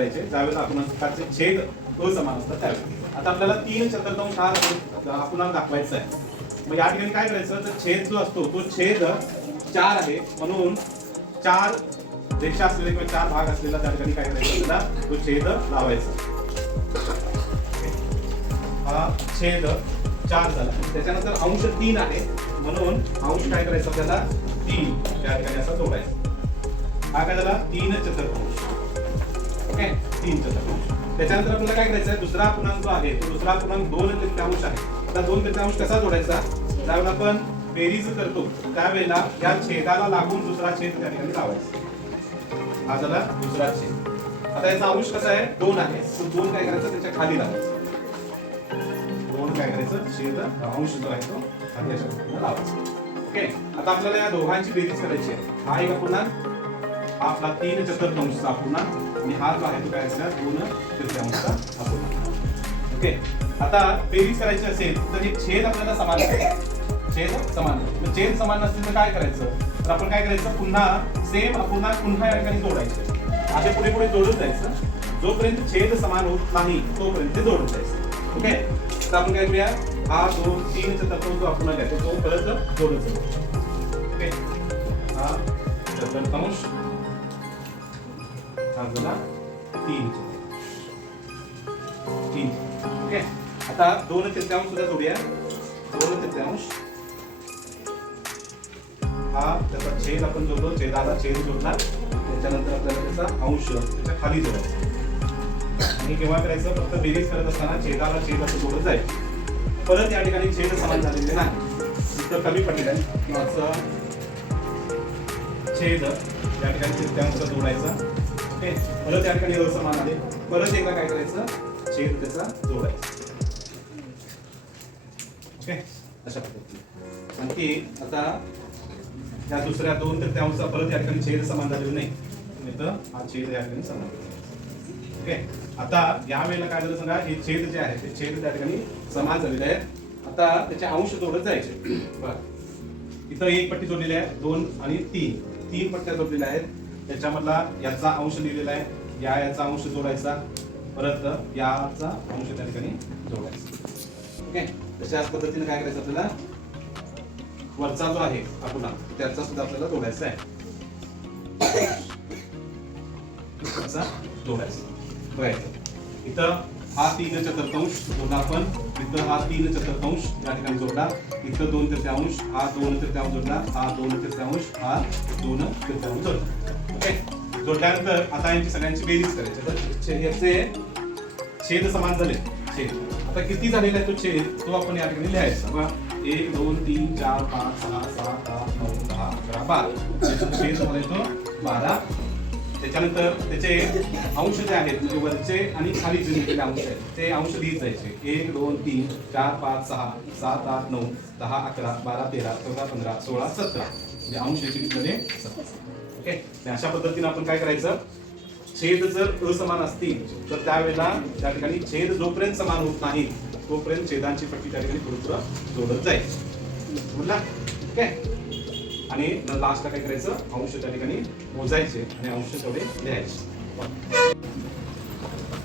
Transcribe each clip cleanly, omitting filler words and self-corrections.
करायचे ज्यावेळेला अपूर्णांकाचे छेद असमान असतात त्यावेळेला. आता आपल्याला 3 चतुर्थांश हा अपूर्णांक दाखवायचा आहे. मग या ठिकाणी काय करायचं तर छेद जो असतो तो छेद 4 आहे म्हणून 4 रेषा असलेले किंवा 4 भाग असलेला त्या ठिकाणी काय करायचं आपल्याला तो छेद लावायचा. हा छेद 4 झाला. त्याच्यानंतर अंश 3 आहे म्हणून अंश काय करायचं आपल्याला 3 त्या ठिकाणी असा जोडायचा. हा काय झाला 3 चतुर्थांश. ओके 3 चतुर्थांश. त्याच्यानंतर आपल्याला काय करायचं आहे दुसरा पूर्णांक जो आहे तो दुसरा पूर्णांक 2 तृतीयांश आहे. आता 2 तृतीयांश कसा जोडायचा ज्यावेळेला आपण बेरीज करतो त्यावेळेला या छेदाला लागून दुसरा छेद त्या ठिकाणी लावायचा. हा झाला दुसरा छेद. आता याचा अंश कसा आहे 2 आहे तो 2 काय करायचं त्याच्या खाली लावायचा. 2 काय करायचं छेद अंश जो आहे तो खाली अशा पद्धतीने लावायचा. ओके आता आपल्याला या दोघांची बेरीज करायची आहे. हा एक अपूर्णांक हा आपला 3 चतुर्थांशचा अपूर्णांक आणि हा जो आहे तो काय असणार 2 तृतीयांशचा अपूर्णांक. ओके आता बेरीज करायची असेल तर हे छेद आपल्याला समान आहे. छेद समान आहे. छेद समान नसतील तर काय करायचं तर आपण काय करायचं पुन्हा सेम अपूर्णांक पुन्हा या ठिकाणी जोडायचे. असे पुढे पुढे जोडत जायचं. जोपर्यंत छेद समान होत नाही तोपर्यंत जोडत जायचं. ओके तर आपण काय करूया हा 2 3 चतुर्थांश जो अपूर्णांक आहे तो परत जोडत जाऊ. ओके हा चतुर्थांश हा झाला 3. ओके आता 2 तृतीयांश सुद्धा जोडूया. 2 तृतीयांश हा त्याचा छेद आपण जोडलो. छेदाला छेद जोडला त्याच्यानंतर आपल्याला त्याचा अंश त्याच्या खाली जोडायचा. आणि केव्हा करायचं फक्त बेरीज करत असताना छेदाला छेद असं जोडत जायचं. परत या ठिकाणी छेद समान झालेले नाही इथं कमी पडलेलं आहे किंवा छेद या ठिकाणी तृतीयांश जोडायचा. ओके परत या ठिकाणी असमान आले परत एकदा काय करायचं छेद त्याचा जोडायचा. ओके अशा पद्धतीने. आणखी आता या दुसऱ्या 2 तृतीयांशचा परत या ठिकाणी छेद समान झालेला नाही इथं हा छेद या ठिकाणी समान. ओके आता या वेळेला काय झालं सांगा हे छेद जे आहे ते छेद त्या ठिकाणी समान झालेले आहेत. आता त्याचे अंश जोडत जायचे. बरं इथं एक पट्टी जोडलेली आहे 2 आणि 3 पट्ट्या जोडलेल्या आहेत. त्याच्यामधला याचा अंश लिहिलेला आहे याचा अंश जोडायचा परत याचा अंश त्या ठिकाणी जोडायचा. ओके तशाच पद्धतीने काय करायचं आपल्याला वरचा जो आहे अपूर्णांक त्याचा सुद्धा आपल्याला जोडायचा आहे. असा जोडायचा. बघायचं इथं हा 3 चतुर्थांश जोडला आपण. इथं हा 3 चतुर्थांश या ठिकाणी जोडला. इथं 2 तृतीयांश हा 2 तृतीयांश जोडला. हा 2 तृतीयांश हा 2 तृतीयांश जोडला. ओके जोडल्यानंतर आता यांची सगळ्यांची बेरीज करायची. तर याचे छेद समान झाले. छेद आता किती झालेला आहे तो छेद तो आपण या ठिकाणी लिहायचा. बघा 1 2 3 4 5 6 7 8 9 10 11 12 छेद झाला तो 12. त्याच्यानंतर त्याचे अंश जे आहेत म्हणजे वरचे आणि खाली जे लिहिलेले अंश आहेत ते अंश लिहित जायचे. 1 2 3 4 5 6 7 8 9 10 11 12 13 14 15 16 17 म्हणजे अंश याचे किती 17. ओके अशा पद्धतीने आपण काय करायचं छेद जर असमान असतील तर त्यावेळेला त्या ठिकाणी छेद जोपर्यंत समान होत नाही तोपर्यंत छेदांची पट्टी त्या ठिकाणी पुढे जोडत जायची. बोलला ओके आणि लास्टला काय करायचं अंश त्या ठिकाणी मोजायचे आणि अंश तेवढे लिहायचे.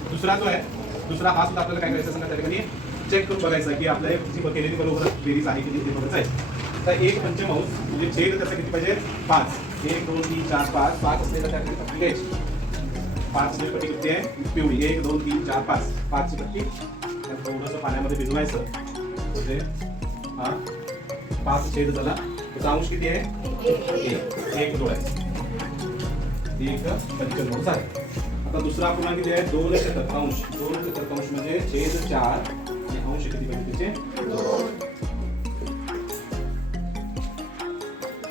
दुसरा जो आहे दुसरा हा सुद्धा आपल्याला काय करायचं सांगा त्या ठिकाणी चेक करून बघायचं की आपल्या जी केलेली बरोबर बेरीज आहे की ते बघत आहे. आता 1 पंचमांश म्हणजे छेद त्याचा किती पाहिजे 5. 1 2 3 4 5 5 असलेला त्या ठिकाणी पट्टी घ्यायची. 5 ची पट्टी किती आहे पिवळी 1 2 3 4 5 5 ची पट्टी थोडंसं पाण्यामध्ये भिजवायचं म्हणजे हा 5 छेद झाला. त्याचा अंश किती आहे 1 जोडायचं. 1 पंचमांश आहे. आता दुसरा अपूर्णांक किती आहे 2 चतुर्थांश. 2 चतुर्थांश म्हणजे छेद 4 आणि अंश किती पाहिजे त्याचे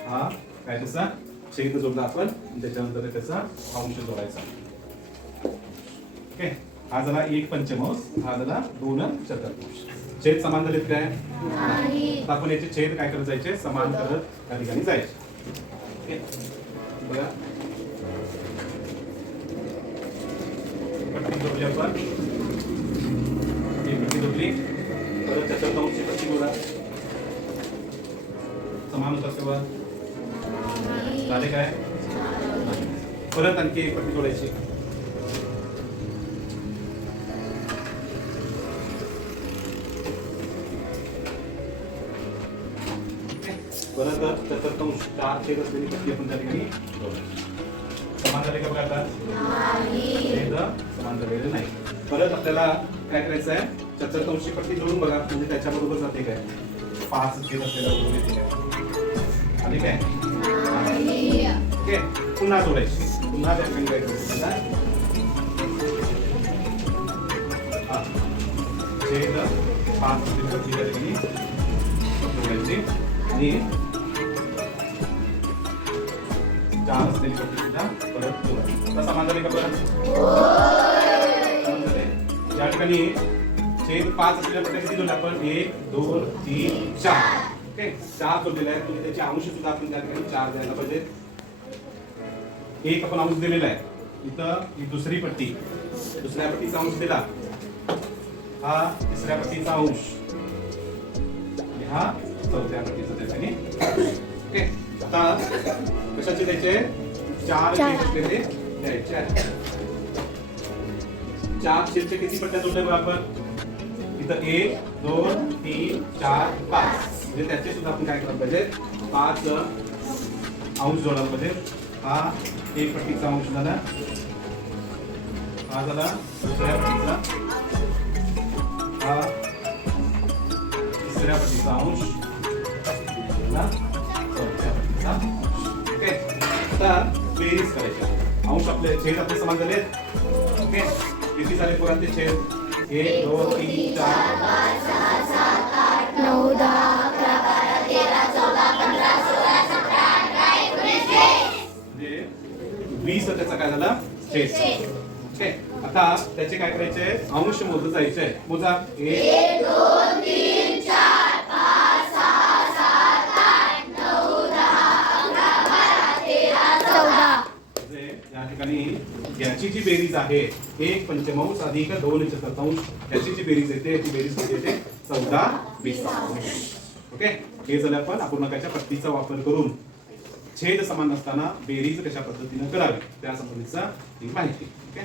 हा काय त्याचा छेद जोडला आपण त्याच्यानंतर त्याचा अंश जोडायचा. ओके हा झाला 1 पंचमांश हा झाला 2 चतुर्थांश. छेद समान झालेत काय नाही. आपण याचे छेद काय करत जायचे समान करत त्या ठिकाणी जायचे. ओके बघा पट्टी जोडली आपण. एक पट्टी जोडली परत चतुर्थांशची पट्टी जोडा समान होतात तेव्हा झाले काय परत आणखी एक पट्टी जोडायची. परत चतुर्थांश 4 छेद असलेली पट्टी आपण त्या ठिकाणी जोडायची. समान झाले का बघा आता? छेद समान झालेले नाही. परत आपल्याला काय करायचं आहे, चतुर्थांशी पट्टी जोडून बघा, म्हणजे त्याच्याबरोबर जाते काय 5 छेद असलेला बरोबर येते काय आणि काय ओके. पुन्हा जोडायची, पुन्हा त्या ठिकाणी काय करायचं हा छेद 5 असलेली पट्टी त्या ठिकाणी जोडायची आणि 4 असलेली पट्टी सुद्धा परत जोडायची. आता समान झाले का परत? या ठिकाणी छेद 5 असलेल्या पट्ट्या किती जोडल्या आपण? 1 2 3 4 ओके. 4 जोडलेले आहेत, तुम्ही त्याचे अंश सुद्धा आपण त्या ठिकाणी 4 द्यायला पाहिजे. एक आपण अंश दिलेला आहे इथं, ही दुसरी पट्टी, दुसऱ्या पट्टीचा अंश दिला, हा तिसऱ्या पट्टीचा अंश आणि हा चौथ्या पट्टीचा त्या ठिकाणी ओके. आता कशाचे द्यायचे? 4 छेद असलेले द्यायचे आहेत. 4 छेदचे किती पट्ट्या जोडल्या बघा आपण? इथं 1 2 3 4 5, म्हणजे त्याचे सुद्धा आपण काय करायला पाहिजे? 5 अंश जोडायला पाहिजे. हा एक पट्टीचा अंश झाला, हा झाला दुसऱ्या पट्टीचा, हा तिसऱ्या पट्टीचा अंश, चौथ्या पट्टीचा ओके. आता बेरीज करायची. अंश आपले छेद आपले समान झाले ओके. किती झाले पुरा ते छेद? 1 2 3 4 5 6 7 8 9 10 11 12 13 14 15 16 17 18 19 म्हणजे 20 त्याचा काय झाला? छेद ओके. आता त्याचे काय करायचे? अंश मोजत जायचे. मोजा 1 2 3 4 5 6 7 8 9 10 11 12 13 14. म्हणजे या ठिकाणी याची जी बेरीज आहे 1 पंचमांश अधिक 2 चतुर्थांश, याची जी बेरीज येते ती बेरीज किती येते? 14 20 ओके. हे झालं आपण अपूर्णांकाच्या पट्टीचा वापर करून छेद समान नसताना बेरीज कशा पद्धतीने करावी त्या संबंधीचा ही माहिती ओके.